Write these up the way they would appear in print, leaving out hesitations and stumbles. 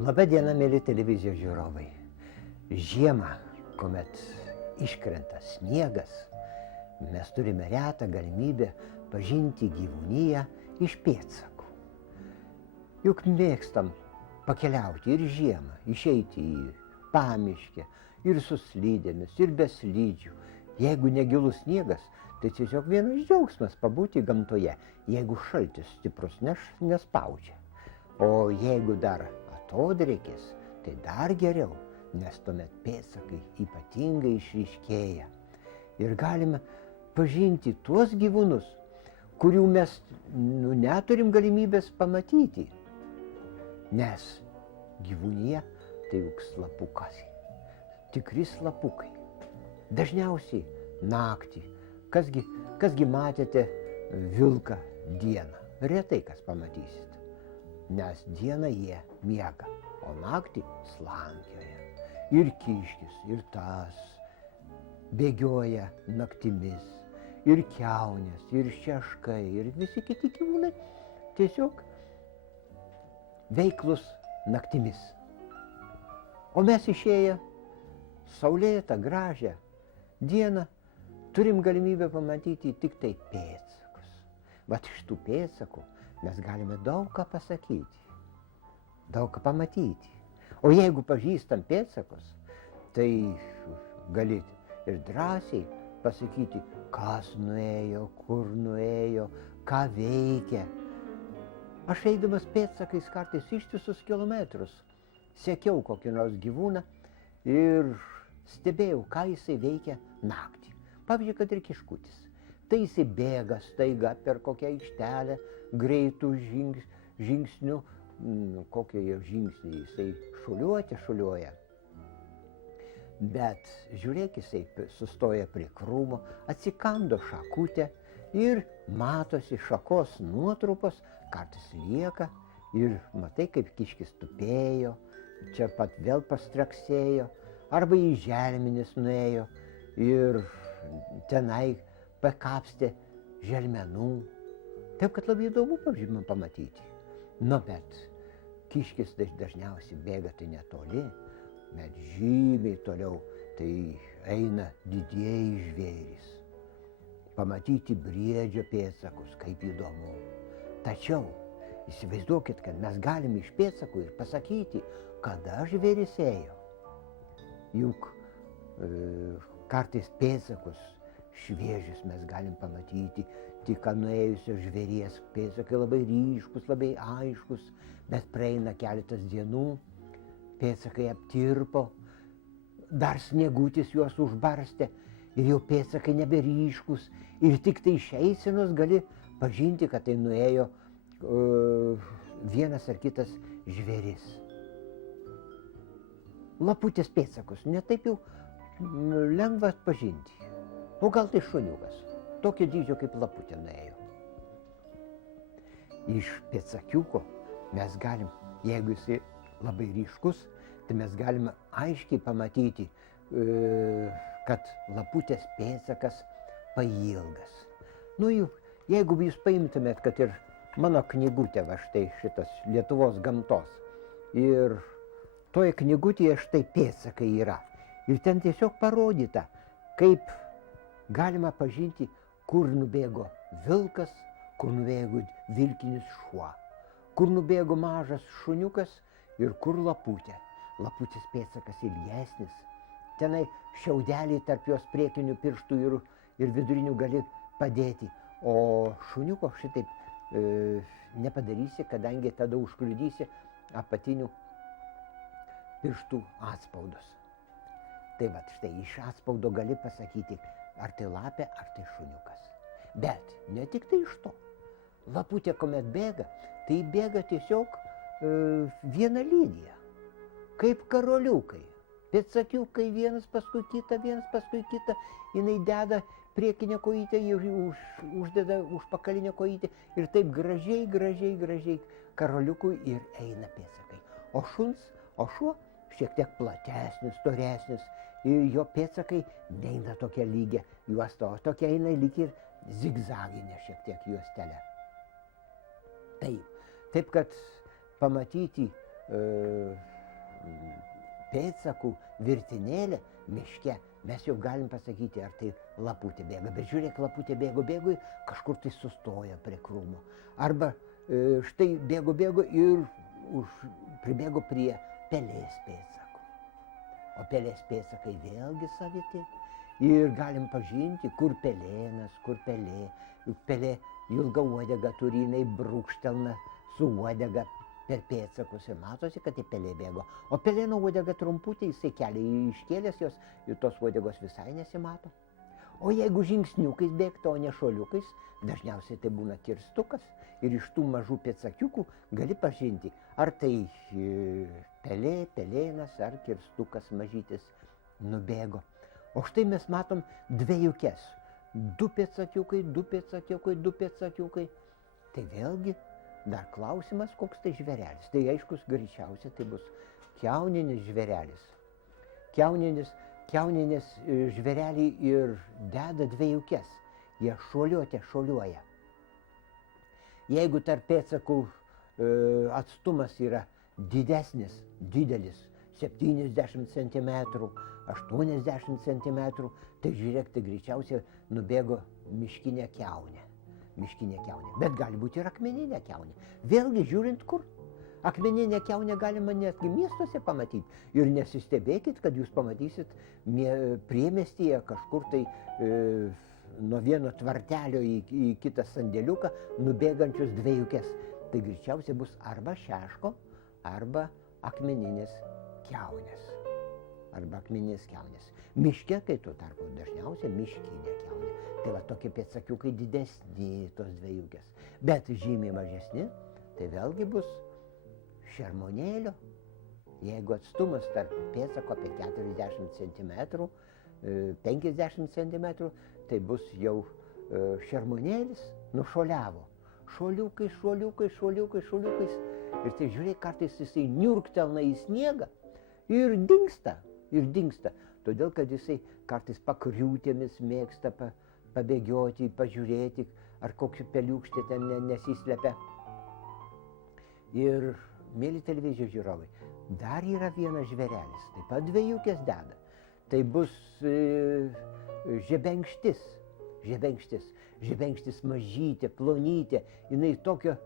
Labą dieną, mėly televizijos žiūrovai. Žiemą, kuomet iškrenta sniegas, mes turime retą galimybę pažinti gyvūniją iš pėdsakų. Juk mėgstam pakeliauti ir žiemą, išeiti į pamiškę, ir su slidėmis, ir be slidžių. Jeigu negilus sniegas, tai tiesiog vienas džiaugsmas pabūti gamtoje, jeigu šaltis stiprus nespaudžia. O jeigu dar atodrėkis, tai dar geriau, nes tuomet pėdsakai ypatingai išryškėja. Ir galime pažinti tuos gyvūnus, kurių mes neturim galimybės pamatyti. Nes gyvūnija tai juk slapukas, tikri slapukai. Dažniausiai naktį. Kasgi matėte vilką dieną? Retai kas pamatysit. Nes dieną jie miega, o naktį slankioja. Ir kiškis, ir tas bėgioja naktimis, ir kiaunės, ir šeškai, ir visi kiti gyvūnai tiesiog veiklus naktimis. O mes išėję saulėtą, gražią dieną turim galimybę pamatyti tik tai pėdsakus. Vat iš tų pėdsakų mes galime daug ką pasakyti, daug ką pamatyti. O jeigu pažįstam pėdsakus, tai galit ir drąsiai pasakyti, kas nuėjo, kur nuėjo, ką veikia. Aš eidamas pėdsakais kartais ištisus kilometrus sekiau kokį nors gyvūną ir stebėjau, ką jisai veikia naktį. Pavyzdžiui, kad ir kiškutis. Tai jisai bėga staiga per kokią aikštelę, greitų žingsnių, kokie jo žingsniai, jisai šuoliuoja. Bet žiūrėk, jisai sustoja prie krūmo, atsikando šakutę ir matosi šakos nuotrupos, kartais lieka ir matai, kaip kiškis tupėjo, čia pat vėl pastraksėjo, arba į želmenis nuėjo ir tenai pakapstė želmenų. Taip, kad labai įdomu pamatyti. Bet kiškis dažniausiai bėga tai netoli, bet žymiai toliau tai eina didieji žvėrys. Pamatyti briedžio pėdsakus, kaip įdomu. Tačiau įsivaizduokit, kad mes galime iš pėdsakų ir pasakyti, kada žvėris ėjo. Juk kartais pėdsakus šviežius mes galim pamatyti, tik nuėjusio žvėries pėdsakai labai ryškus, labai aiškus, bet praeina keletas dienų, pėdsakai aptirpo, dar sniegutis juos užbarstė ir jau pėdsakai neberyškus ir tik tai iš eisenos gali pažinti, kad tai nuėjo vienas ar kitas žvėris. Laputės pėdsakus netaip jau lengva atpažinti. O gal tai šuniukas, tokio dydžio kaip laputė nuėjo. Iš pėdsakiuko mes galim, jeigu jisai labai ryškus, tai mes galime aiškiai pamatyti, kad laputės pėdsakas pailgas. Jeigu jūs paimtumėt, kad ir mano knygutė, va štai šitas Lietuvos gamtos, ir toje knygutėje štai pėdsakai yra. Ir ten tiesiog parodyta, kaip galima pažinti, kur nubėgo vilkas, kur nubėgo vilkinis šuo, kur nubėgo mažas šuniukas ir kur laputė. Laputės pėdsakas ilgesnis. Tenai šiaudelį tarp jos priekinių pirštų ir vidurinių gali padėti. O šuniuko šitaip nepadarysi, kadangi tada užkliudysi apatinių pirštų atspaudus. Tai va, štai iš atspaudo gali pasakyti, ar tai lapė, ar tai šuniukas. Bet ne tik tai iš to. Laputė, kuomet bėga, tai bėga tiesiog vieną liniją, kaip karoliukai. Pėdsakiukai vienas paskui kitą, jinai deda priekinę kojytę ir uždeda užpakalinę kojytę ir taip gražiai karoliukui ir eina pėdsakai. O šuo šiek tiek platesnis, storesnis ir jo pėdsakai neina tokia lygia juosta, o tokia eina lyg ir zigzaginė šiek tiek juostelė. Taip, kad pamatyti pėdsakų virtinėlė miške, mes jau galim pasakyti, ar tai laputė bėga. Bet žiūrėk, laputė bėgo, kažkur tai sustoja prie krūmo. Arba štai bėgo ir pribėgo prie pelės pėdsakų. O pelės pėdsakai vėlgi saviti. Ir galim pažinti, kur pelėnas, kur pelė. Juk pelė ilgą uodegą turi, jinai brūkštelna su uodega per pėdsakus ir matosi, kad į pelė bėgo. O pelėno uodega trumputė, jisai kelią iškėlęs jos ir tos uodegos visai nesimato. O jeigu žingsniukais bėgtų, o ne šuoliukais, dažniausiai tai būna kirstukas. Ir iš tų mažų pėdsakiukų gali pažinti, ar tai pelė, pelėnas, ar kirstukas mažytis nubėgo. O štai mes matom dvejukes. Du pėdsakiukai. Tai vėlgi dar klausimas, koks tai žvėrelis. Tai aiškus, greičiausiai tai bus kiauninis žvėrelis. Kiauninės žvėrelį ir deda dvejukes. Jie šuoliuoja. Jeigu tarp pėdsakų atstumas yra didelis, 70 cm, 80 cm, tai žiūrėk, tai greičiausiai nubėgo miškinė kiaunė. Bet gali būti ir akmeninė kiaunė. Vėlgi žiūrint kur. Akmeninę kiaunę galima netgi miestuose pamatyti. Ir nesistebėkit, kad jūs pamatysit priemiestyje kažkur tai nuo vieno tvartelio į kitą sandėliuką nubėgančius dvejukes. Tai greičiausiai bus arba šeško, arba akmeninės kiaunės. Miške, kai tuo tarpu dažniausiai miškinė kiaunė. Tai va tokie pėdsakiukai didesni tos dvejukės. Bet žymiai mažesni, tai vėlgi bus šermonėlio. Jeigu atstumas tarp pėdsako apie 40 cm, 50 cm, tai bus jau šermonėlis nušuoliavo. Šuoliukais. Ir tai žiūrėk, kartais jisai niurktelna į sniegą ir dingsta. Todėl, kad jisai kartais pakriūtėmis mėgsta pabėgioti, pažiūrėti, ar kokia peliukštė ten nesislepia. Ir, mėly televizijos žiūrovai, dar yra vienas žvėrelis, taip pat dvejukės deda. Tai bus žebenkštis mažytė, plonytė, jinai tokio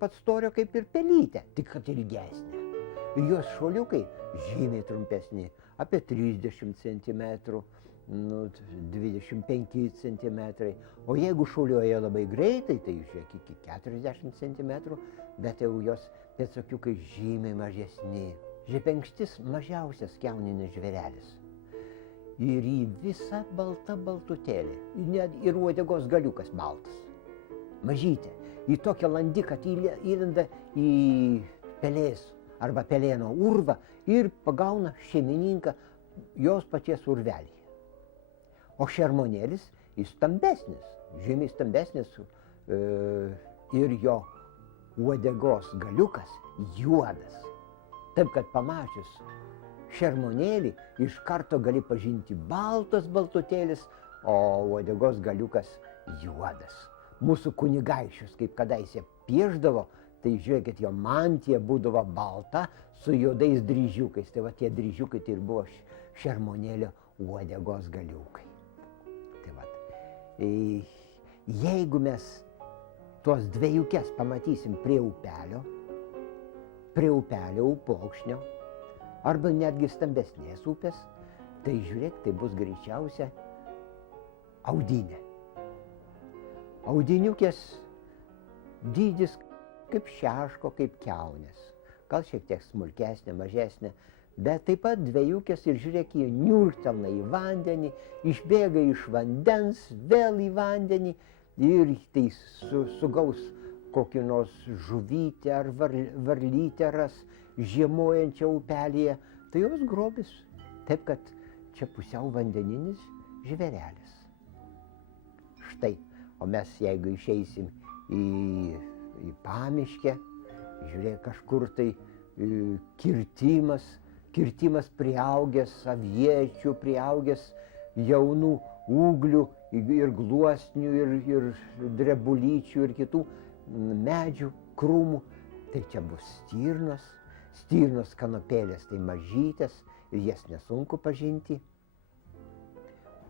pat storio kaip ir pelytė, tik kad ilgesnė. Ir jos šuoliukai žymiai trumpesni, apie 30 cm, 25 cm. O jeigu šuoliuoja labai greitai, tai žiūrėk iki 40 cm, bet jau jos pėdsakiukai žymiai mažesni. Žebenkštis mažiausias kiauninis žvėrelis. Ir į visą baltutėlį. Ir uodegos galiukas baltas. Mažytė. Į tokią landiką įlenda į pelės arba pelėno urvą ir pagauna šeimininką jos paties urvelį. O šermonėlis jis stambesnis, žymiai stambesnis ir jo uodegos galiukas juodas. Taip, kad pamačius šermonėlį iš karto gali pažinti baltutėlis, o uodegos galiukas juodas. Mūsų kunigaikščius, kaip kadaise piešdavo, tai žiūrėkit, jo mantija būdavo balta su juodais dryžiukais. Tai va tie dryžiukai tai ir buvo šermonėlio uodegos galiukai. Tai va, jeigu mes tuos dvejukes pamatysim prie upelio, upokšnio, arba netgi stambesnės upės, tai žiūrėk, tai bus greičiausia audinė. Audiniukės dydis kaip šeško, kaip kiaunės. Gal šiek tiek smulkesnė, mažesnė, bet taip pat dvejukės ir žiūrėk, jie niurktelna į vandenį, išbėga iš vandens, vėl į vandenį ir tai sugaus kokį nors žuvytę ar varlytę ras žiemojančią upelėje. Tai jos grobis. Taip, kad čia pusiau vandeninis žvėrelis. Štai, o mes jeigu išeisim į pamiškę, žiūrėk, kažkur tai kirtimas priaugęs aviečių, priaugęs jaunų ūglių ir gluosnių ir drebulyčių ir kitų medžių, krūmų. Tai čia bus stirnos. Stirnos kanopėlės tai mažytės ir jas nesunku pažinti.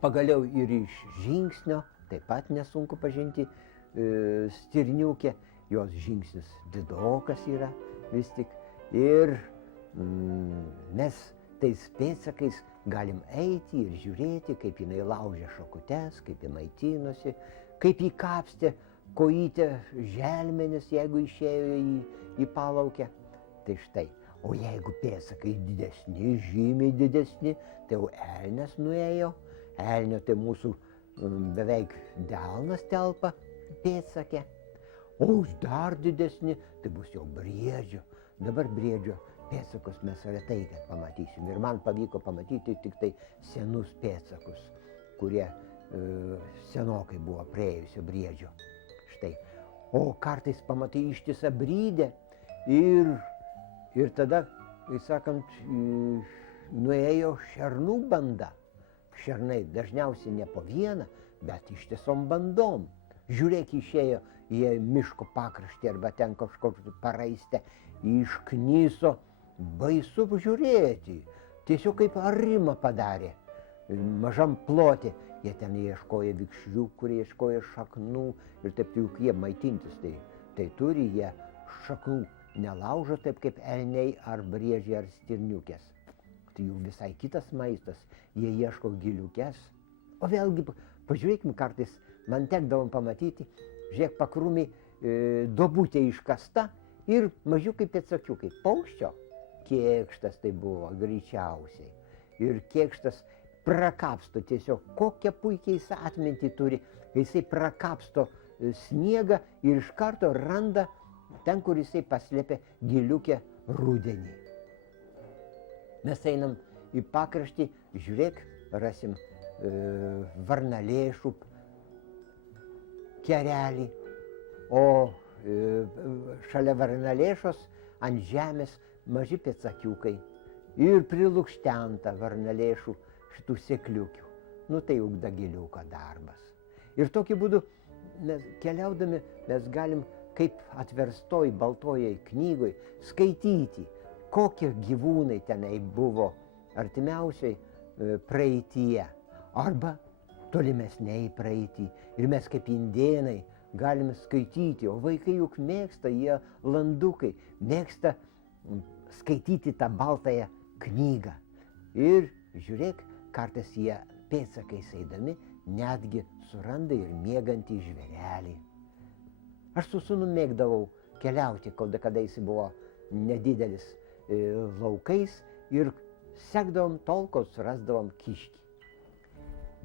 Pagaliau ir iš žingsnio taip pat nesunku pažinti stirniukę, jos žingsnis didokas yra vis tik. Ir mes tais pėdsakais galim eiti ir žiūrėti, kaip jinai laužė šakutes, kaip ji maitinosi, kaip ji kapstė kojytę želmenis, jeigu išėjo į palaukę. Tai štai, o jeigu pėdsakai didesni, žymiai didesni, tai jau elnias nuėjo. Elnio tai mūsų beveik delnas telpa pėdsake. O už dar didesni, tai bus jau briedžio. Dabar briedžio pėdsakus mes retai kad pamatysim. Ir man pavyko pamatyti tik tai senus pėdsakus, kurie senokai buvo praėjusio briedžio. Štai. O kartais pamatai ištisą brydę ir tada, kaip sakant, nuėjo šernų banda. Šernai dažniausiai ne po vieną, bet ištisom bandom. Žiūrėk, išėjo į miško pakraštį arba ten kažkokį paraistę, išknyso, baisu žiūrėti. Tiesiog kaip arimą padarė. Mažam plote jie ten ieškojo vikšrių, kurie ieškojo šaknų ir taip juk jie maitintis. Tai turi jie šaknų nelaužo taip kaip elniai ar briedžiai ar stirniukės. Tai jų visai kitas maistas, jie ieško giliukės. O vėlgi, pažiūrėkime, kartais man tekdavom pamatyti, žiūrėk, pakrūmiai duobutė iškasta ir mažiukai pėdsakiukai, paukščio. Kėkštas tai buvo greičiausiai. Ir kėkštas prakapsto tiesiog, kokią puikiai jis atmintį turi, jisai prakapsto sniegą ir iš karto randa ten, kur jisai paslėpė giliukę rudenį. Mes einam į pakraštį, žiūrėk, rasim varnalėšų kerelį, o šalia varnalėšos ant žemės maži pėdsakiukai ir prilukštenta varnalėšų šitų sekliukių. Nu tai juk dagiliuko darbas. Ir tokiu būdu mes keliaudami mes galim kaip atverstoj baltojoj knygoj skaityti, kokie gyvūnai tenai buvo artimiausiai praeityje arba tolimesniai praeitį. Ir mes kaip indėnai galime skaityti, o vaikai juk mėgsta, jie landukai, mėgsta skaityti tą baltąją knygą. Ir žiūrėk, kartais jie pėdsakais eidami netgi suranda ir miegantį žvėrelį. Aš su sūnum mėgdavau keliauti, kada jis buvo nedidelis laukais ir sekdavom tol, kol surasdavom kiškį.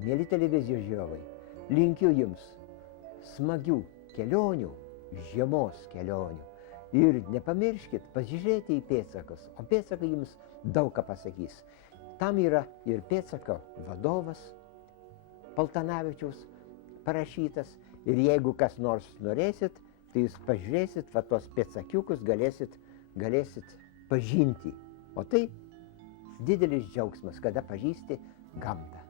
Mieli televizijos žiūrovai, linkiu jums smagių kelionių, žiemos kelionių. Ir nepamirškit pasižiūrėti į pėdsakus, o pėdsakai jums daug ką pasakys. Tam yra ir pėdsako vadovas, Paltanavičiaus parašytas. Ir jeigu kas nors norėsit, tai jūs pažiūrėsit, va tos pėdsakiukus galėsit pažinti. O tai didelis džiaugsmas, kada pažįsti gamtą.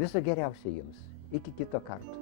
Viso geriausio jums. Iki kito karto.